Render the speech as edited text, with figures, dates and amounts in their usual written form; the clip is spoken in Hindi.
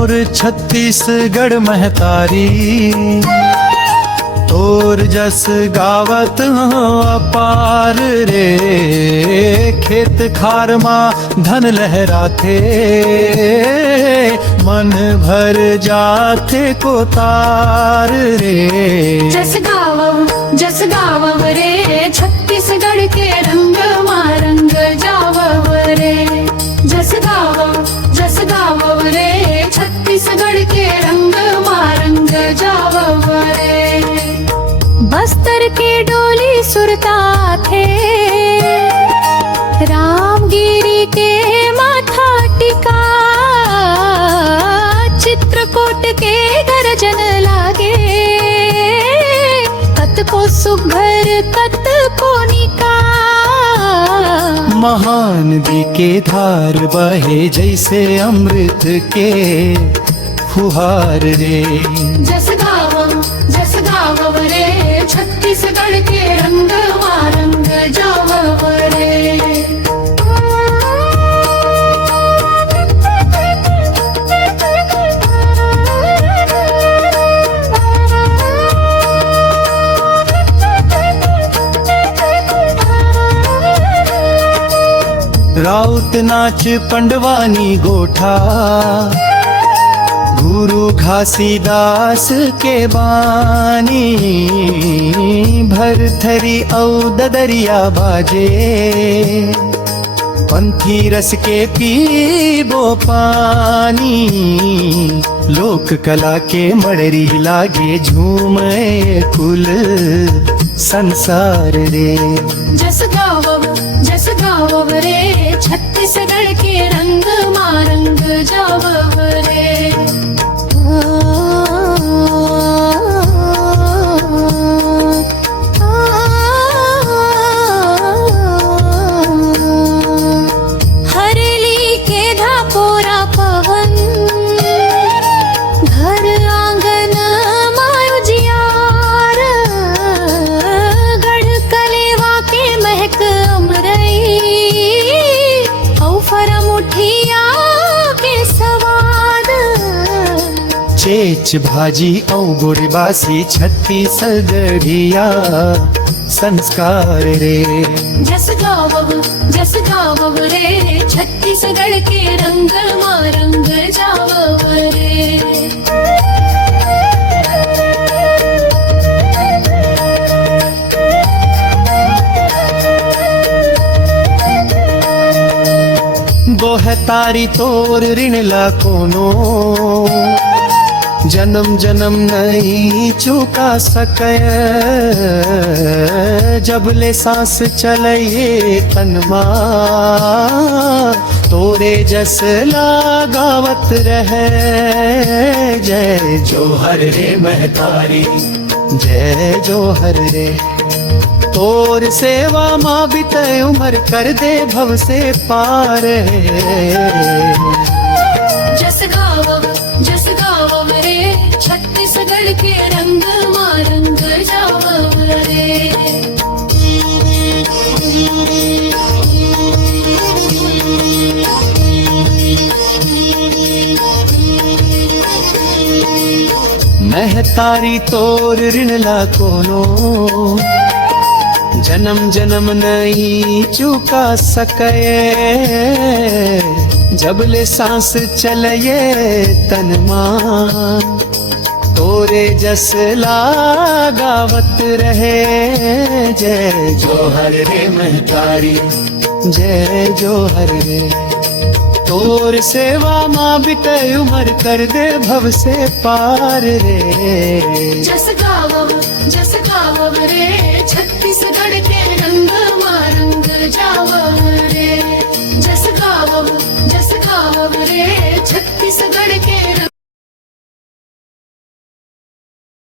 मोर छत्तीसगढ़ महतारी, तोर जस गावत हो अपार रे। खेत खार माँ धन लहराते, मन भर जाते को तार रे। जस गावव रे छत्तीसगढ़ के रंग माँ रंग जावव रे। जस गावव रे छत्तीसगढ़ के रंग माँ रंग जावव रे। बस्तर के डोली सुरता थे, रामगिरी के माथा टिका। चित्रकूट के गर्जन लागे, कत को सुघर कत को निका। महानदी के धार बहे जैसे अमृत के फुहार रे। जस गावव रे छत्तीसगढ़ के रंग माँ रंग जावव रे। राउत नाच पंडवानी गोठा, गुरु घासीदास के बानी। भरथरी औ ददरिया बाजे, पंथी रस के पीबो पानी। लोक कला के मड़री लागे झूमे कुल संसार रे। जस गावव रे छत्तीसगढ़ के रंग माँ रंग जावव रे। हरेली के धापोरा पवन, घर आंगन मायो जियार। गढ़ कलेवा के महक अमरई, औ फरमुठिया के सवाद। चेच भाजी औ गुड़ बासी छत्तीसगढ़िया संस्कार रे। जस गावव रे छत्तीसगढ़ के रंग माँ रंग जावव रे। बोहतारी तोर ऋण ला कोनो, जन्म जन्म नहीं चुका सके। जब ले सांस चले तन माँ, तोरे जस लगावत रहे। जय जोहर रे महतारी, जय जोहर रे। तोर सेवा माँ बिते उमर कर दे भव से पार। जस गावव रे छत्तीसगढ़ के रंग माँ रंग जावव रे। महतारी तोर ऋण ला कोनो, जन्म जन्म नहीं चुका सके। जब ले सांस चले तन माँ, तोरे जस लगावत रहे। जय जोहर रे महतारी, जय जोहर रे। तोर सेवा माँ बिते उमर कर दे भव से पार रे। जस गावव रे